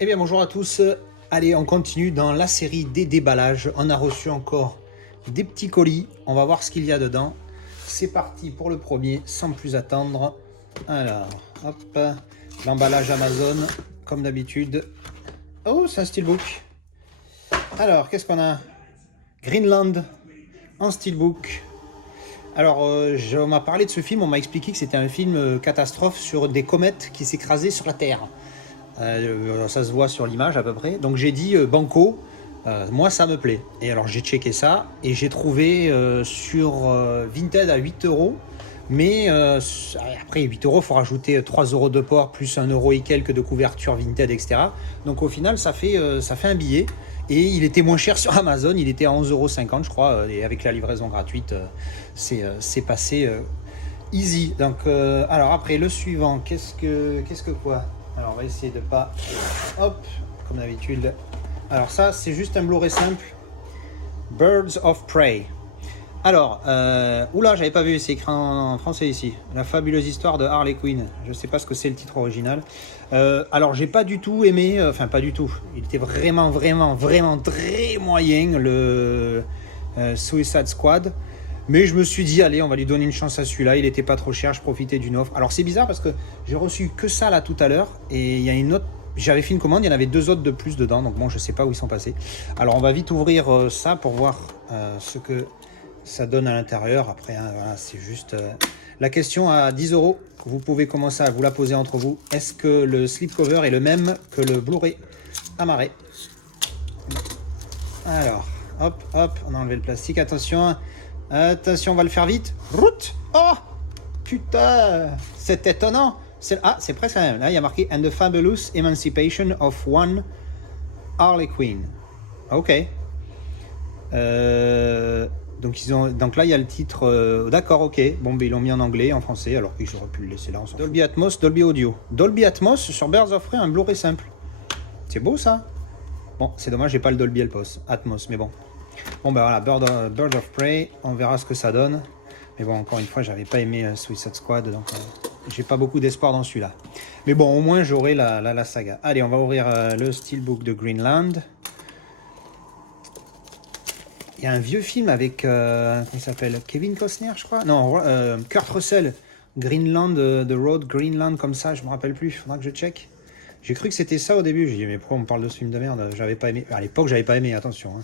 Eh bien bonjour à tous, allez on continue dans la série des déballages, on a reçu encore des petits colis, on va voir ce qu'il y a dedans. C'est parti pour le premier sans plus attendre. Alors, hop, l'emballage Amazon comme d'habitude. Oh c'est un steelbook. Alors qu'est-ce qu'on a? Greenland en steelbook. Alors on m'a parlé de ce film, on m'a expliqué que c'était un film catastrophe sur des comètes qui s'écrasaient sur la Terre. Ça se voit sur l'image à peu près. Donc j'ai dit banco, moi ça me plaît. Et alors j'ai checké ça et j'ai trouvé sur Vinted à 8 euros. Mais après 8 euros, il faut rajouter 3 euros de port plus 1 euro et quelques de couverture Vinted, etc. Donc au final, ça fait un billet. Et il était moins cher sur Amazon, il était à 11,50 € je crois. Et avec la livraison gratuite, c'est passé easy. Donc alors après le suivant, qu'est-ce que quoi? Alors on va essayer de pas, hop, comme d'habitude. Alors ça c'est juste un Blu-ray simple, Birds of Prey. Alors, oula, j'avais pas vu, c'est écrit en français ici. La fabuleuse histoire de Harley Quinn. Je sais pas ce que c'est le titre original. Alors j'ai pas du tout aimé, enfin pas du tout. Il était vraiment très moyen le Suicide Squad. Mais je me suis dit, allez, on va lui donner une chance à celui-là. Il était pas trop cher, je profitais d'une offre. Alors c'est bizarre parce que j'ai reçu que ça là tout à l'heure. Et il y a une autre. J'avais fait une commande, il y en avait 2 autres de plus dedans. Donc bon, je sais pas où ils sont passés. Alors on va vite ouvrir ça pour voir ce que ça donne à l'intérieur. Après, hein, voilà, c'est juste la question à 10 euros. Vous pouvez commencer à vous la poser entre vous. Est-ce que le slipcover est le même que le Blu-ray amarré? Alors, hop, hop, on a enlevé le plastique. Attention. Attention, on va le faire vite. Route. Oh putain, c'est étonnant. C'est presque la même. Là, il y a marqué And the Fabulous Emancipation of One Harley Quinn. Ok. Donc là, il y a le titre. D'accord, ok. Bon, ben, ils l'ont mis en anglais, en français, alors que j'aurais pu le laisser là. Dolby Atmos, Dolby Audio. Dolby Atmos sur Birds of Prey, un Blu-ray simple. C'est beau ça. Bon, c'est dommage, j'ai pas le Dolby Atmos, mais bon. Bon ben voilà, Bird of Prey, on verra ce que ça donne. Mais bon, encore une fois, j'avais pas aimé Suicide Squad, donc j'ai pas beaucoup d'espoir dans celui-là. Mais bon, au moins j'aurai la saga. Allez, on va ouvrir le Steelbook de Greenland. Il y a un vieux film avec, comment il s'appelle, Kevin Costner, je crois. Non, Kurt Russell, Greenland, The Road Greenland, comme ça, je me rappelle plus, faudra que je check. J'ai cru que c'était ça au début, j'ai dit mais pourquoi on me parle de ce film de merde? J'avais pas aimé, à l'époque j'avais pas aimé, attention. Hein.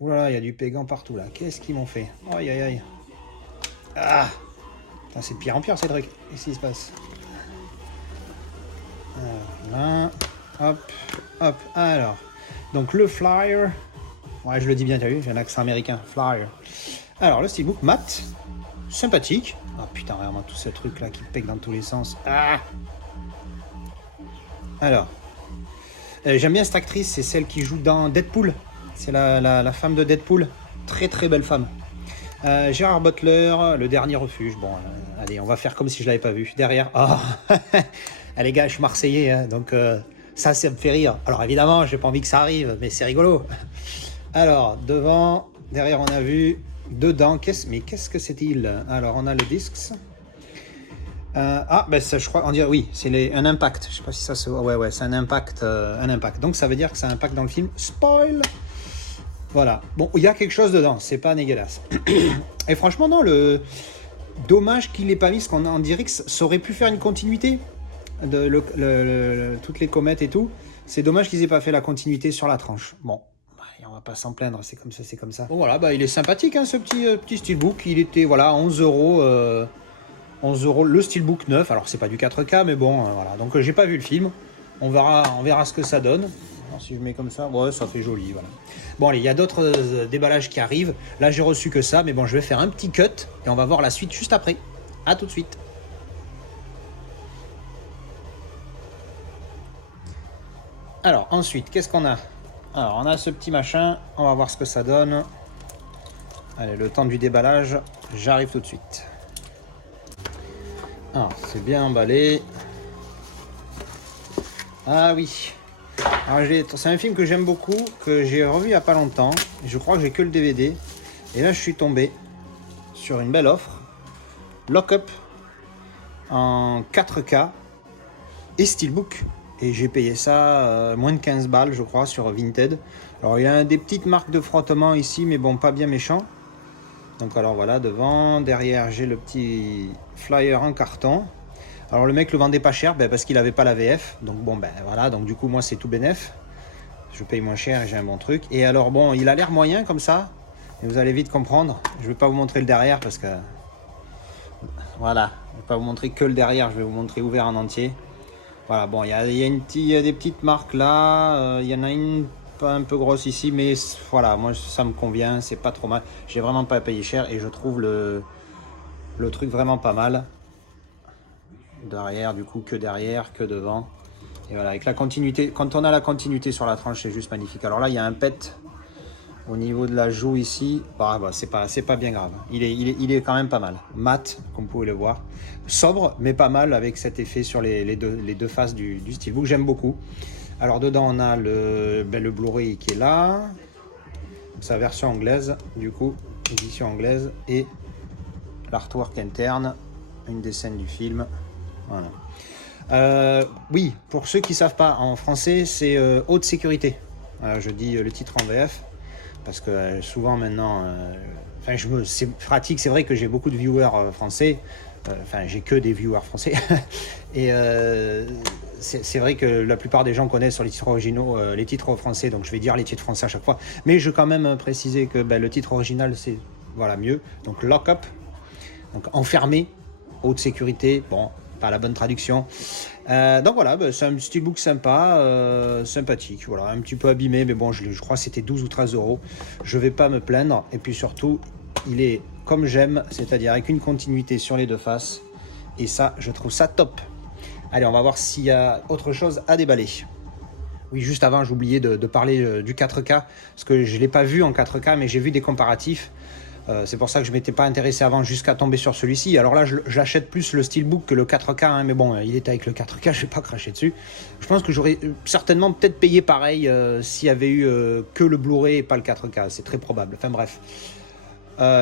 Ouh là là, il y a du pégan partout là. Qu'est-ce qu'ils m'ont fait? Aïe aïe aïe. Ah! C'est de pire en pire ces trucs. Qu'est-ce qui se passe? Là. Hop, hop. Alors. Donc le flyer. Ouais, je le dis bien, t'as vu? J'ai un accent américain. Flyer. Alors, le steelbook mat. Sympathique. Oh putain, vraiment tout ce truc là qui pègue dans tous les sens. Ah! Alors. J'aime bien cette actrice, c'est celle qui joue dans Deadpool. C'est la femme de Deadpool. Très très belle femme. Gérard Butler, Le Dernier Refuge. Bon, allez, on va faire comme si je l'avais pas vu. Derrière. Oh. Les gars, je suis marseillais, hein, donc ça me fait rire. Alors évidemment, j'ai pas envie que ça arrive, mais c'est rigolo. Alors, devant, derrière, on a vu. Dedans, qu'est-ce que c'est-il? Alors, on a le disque. Ben ça, je crois, on dirait, oui, c'est un impact. Je sais pas si ça se voit. Ouais, c'est un impact. Donc, ça veut dire que c'est un impact dans le film. Spoil! Voilà. Bon, il y a quelque chose dedans, c'est pas dégueulasse. Et franchement, non, le dommage qu'il n'ait pas mis, parce qu'on dirait que ça aurait pu faire une continuité de toutes les comètes et tout. C'est dommage qu'ils aient pas fait la continuité sur la tranche. Bon, on va pas s'en plaindre, c'est comme ça, c'est comme ça. Bon voilà, bah il est sympathique hein, ce petit steelbook. Il était voilà 11 euros. 11 euros le steelbook neuf. Alors c'est pas du 4K, mais bon, voilà. Donc j'ai pas vu le film. On verra ce que ça donne. Alors, si je mets comme ça, ouais, ça fait joli, voilà. Bon allez, il y a d'autres déballages qui arrivent. Là j'ai reçu que ça, mais bon, je vais faire un petit cut et on va voir la suite juste après. À tout de suite. Alors ensuite, qu'est-ce qu'on a? Alors on a ce petit machin, on va voir ce que ça donne. Allez, le temps du déballage, j'arrive tout de suite. Alors, c'est bien emballé. Ah oui. Alors, c'est un film que j'aime beaucoup, que j'ai revu il n'y a pas longtemps. Je crois que j'ai que le DVD. Et là, je suis tombé sur une belle offre. Lock Up en 4K et Steelbook Et j'ai payé ça moins de 15 balles, je crois, sur Vinted. Alors, il y a des petites marques de frottement ici, mais bon, pas bien méchant. Donc, alors voilà, devant, derrière, j'ai le petit flyer en carton. Alors, le mec le vendait pas cher parce qu'il avait pas la VF. Donc, bon, ben voilà, donc du coup, moi, c'est tout bénef. Je paye moins cher et j'ai un bon truc. Et alors, bon, il a l'air moyen comme ça. Et vous allez vite comprendre. Je vais pas vous montrer le derrière parce que... Voilà, je vais pas vous montrer que le derrière, je vais vous montrer ouvert en entier. Voilà, bon, il y a des petites marques là, il y en a une pas un peu grosse ici, mais voilà, moi ça me convient, c'est pas trop mal. J'ai vraiment pas payé cher et je trouve le truc vraiment pas mal. Derrière, du coup, que derrière, que devant. Et voilà, avec la continuité, quand on a la continuité sur la tranche, c'est juste magnifique. Alors là, il y a un pet au niveau de la joue ici, c'est pas bien grave. Il est quand même pas mal. Mat, comme vous pouvez le voir. Sobre, mais pas mal avec cet effet sur les deux faces du steelbook. J'aime beaucoup. Alors dedans, on a le Blu-ray qui est là. Sa version anglaise, du coup, édition anglaise. Et l'artwork interne, une des scènes du film. Voilà. Oui, pour ceux qui ne savent pas, en français, c'est haute sécurité. Je dis le titre en VF. Parce que souvent maintenant, c'est pratique, c'est vrai que j'ai beaucoup de viewers français, j'ai que des viewers français, et c'est vrai que la plupart des gens connaissent sur les titres originaux les titres français, donc je vais dire les titres français à chaque fois, mais je veux quand même préciser que le titre original c'est voilà mieux, donc Lock Up, donc enfermé, haute sécurité, bon, pas la bonne traduction. Donc voilà, c'est un steelbook sympa, sympathique, voilà, un petit peu abîmé, mais bon, je crois que c'était 12 ou 13 euros. Je vais pas me plaindre, et puis surtout, il est comme j'aime, c'est-à-dire avec une continuité sur les deux faces, et ça, je trouve ça top. Allez, on va voir s'il y a autre chose à déballer. Oui, juste avant, j'ai oublié de parler du 4K, parce que je ne l'ai pas vu en 4K, mais j'ai vu des comparatifs. C'est pour ça que je ne m'étais pas intéressé avant jusqu'à tomber sur celui-ci. Alors là, j'achète plus le Steelbook que le 4K, hein, mais bon, il est avec le 4K, je ne vais pas cracher dessus. Je pense que j'aurais certainement peut-être payé pareil s'il y avait eu que le Blu-ray et pas le 4K. C'est très probable. Enfin bref.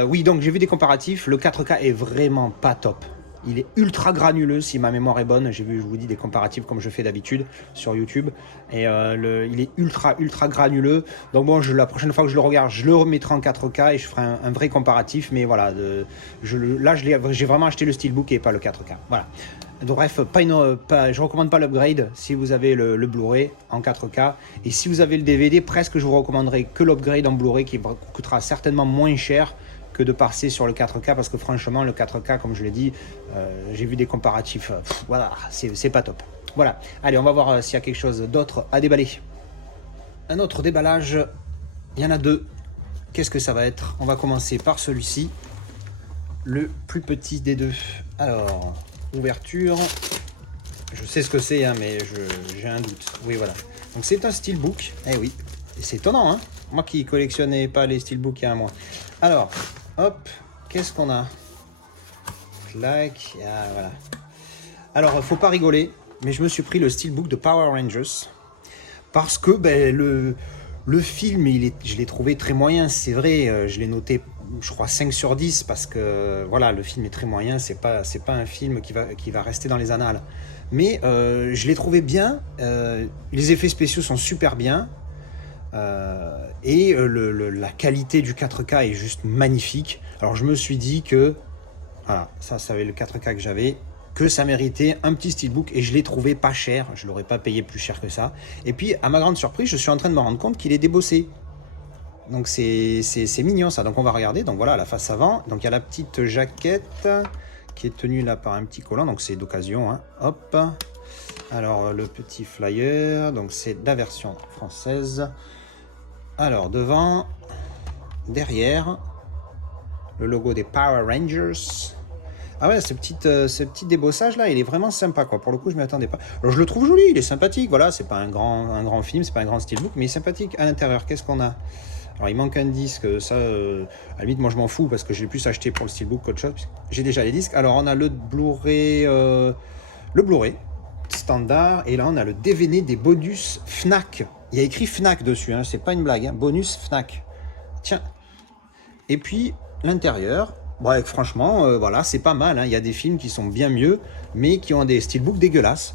Oui, donc j'ai vu des comparatifs. Le 4K est vraiment pas top. Il est ultra granuleux si ma mémoire est bonne. J'ai vu, je vous dis, des comparatifs comme je fais d'habitude sur YouTube. Et il est ultra granuleux. Donc bon, la prochaine fois que je le regarde, je le remettrai en 4K et je ferai un vrai comparatif. Mais voilà, là j'ai vraiment acheté le Steelbook et pas le 4K. Voilà. Donc bref, je recommande pas l'upgrade si vous avez le Blu-ray en 4K. Et si vous avez le DVD, presque je vous recommanderais que l'upgrade en Blu-ray qui coûtera certainement moins cher que de passer sur le 4K, parce que franchement le 4K, comme je l'ai dit, j'ai vu des comparatifs, voilà, c'est pas top. Voilà, allez, on va voir s'il y a quelque chose d'autre à déballer. Un autre déballage, il y en a deux. Qu'est-ce que ça va être? On va commencer par celui-ci, le plus petit des deux. Alors, ouverture, je sais ce que c'est, hein, mais j'ai un doute. Oui, voilà. Donc c'est un steelbook, eh oui, et c'est étonnant, hein, moi qui collectionnais pas les steelbooks il y a un mois. Alors, hop, qu'est-ce qu'on a? Clac, ah, voilà. Alors, faut pas rigoler, mais je me suis pris le steelbook de Power Rangers parce que le film, je l'ai trouvé très moyen, c'est vrai, je l'ai noté, je crois 5 sur 10 parce que voilà, le film est très moyen, c'est pas un film qui va rester dans les annales. Mais je l'ai trouvé bien, les effets spéciaux sont super bien. Et la qualité du 4K est juste magnifique. Alors je me suis dit que voilà, ça avait le 4K que j'avais, que ça méritait un petit steelbook, et je l'ai trouvé pas cher, je l'aurais pas payé plus cher que ça. Et puis à ma grande surprise, je suis en train de me rendre compte qu'il est débossé. Donc c'est mignon ça. Donc on va regarder. Donc voilà la face avant. Donc il y a la petite jaquette qui est tenue là par un petit collant, donc c'est d'occasion, hein. Hop. Alors le petit flyer, donc c'est la version française. Alors devant, derrière, le logo des Power Rangers. Ah ouais, ce petit débossage là, il est vraiment sympa quoi. Pour le coup, je m'y attendais pas. Alors je le trouve joli, il est sympathique. Voilà, c'est pas un grand film, c'est pas un grand steelbook, mais il est sympathique. À l'intérieur, qu'est-ce qu'on a? Alors il manque un disque, ça, à la limite moi je m'en fous parce que j'ai plus acheté pour le steelbook qu'autre chose. J'ai déjà les disques. Alors on a le Blu-ray standard, et là on a le DVD des bonus Fnac. Il y a écrit Fnac dessus, hein, c'est pas une blague, hein, bonus Fnac. Tiens. Et puis l'intérieur, bref, franchement, voilà, c'est pas mal, hein. Il y a des films qui sont bien mieux, mais qui ont des steelbooks dégueulasses.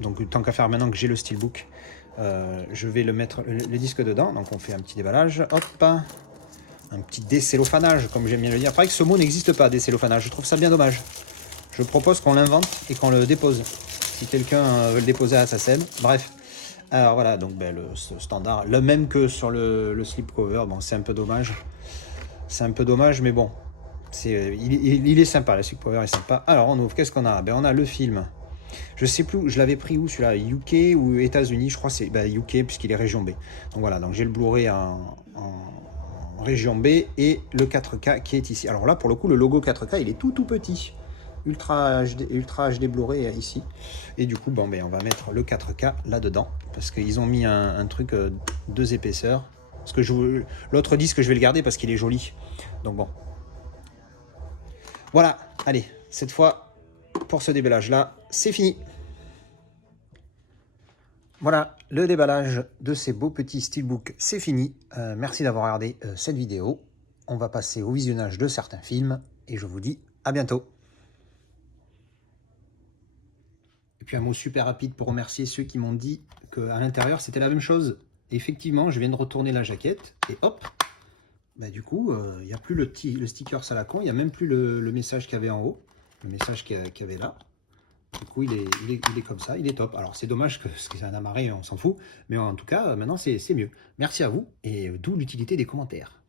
Donc tant qu'à faire, maintenant que j'ai le steelbook, je vais le mettre le disque dedans. Donc on fait un petit déballage, hop, un petit décellophanage, comme j'aime bien le dire. Pareil que ce mot n'existe pas, décellophanage, je trouve ça bien dommage. Je propose qu'on l'invente et qu'on le dépose, si quelqu'un veut le déposer à sa scène. Bref, alors voilà, donc le standard, le même que sur le slipcover. Bon, c'est un peu dommage, mais bon, il est sympa, le slipcover est sympa. Alors on ouvre, qu'est-ce qu'on a? On a le film. Je sais plus, je l'avais pris où celui-là, UK ou États-Unis, je crois que c'est UK puisqu'il est région B. Donc voilà, donc j'ai le Blu-ray en région B et le 4K qui est ici. Alors là, pour le coup, le logo 4K, il est tout petit. Ultra HD Blu-ray ici. Et du coup, on va mettre le 4K là-dedans parce qu'ils ont mis un truc 2 épaisseurs. Parce que l'autre disque, je vais le garder parce qu'il est joli. Donc bon. Voilà, allez, cette fois, pour ce déballage-là, c'est fini. Voilà, le déballage de ces beaux petits steelbooks, c'est fini. Merci d'avoir regardé cette vidéo. On va passer au visionnage de certains films et je vous dis à bientôt. Et puis un mot super rapide pour remercier ceux qui m'ont dit qu'à l'intérieur c'était la même chose. Et effectivement, je viens de retourner la jaquette et hop, du coup, il n'y a plus le sticker à la con, il n'y a même plus le message qu'il y avait en haut, le message qu'il y avait là. Du coup, il est comme ça, il est top. Alors, c'est dommage que c'est un amarré, on s'en fout. Mais en tout cas, maintenant, c'est mieux. Merci à vous et d'où l'utilité des commentaires.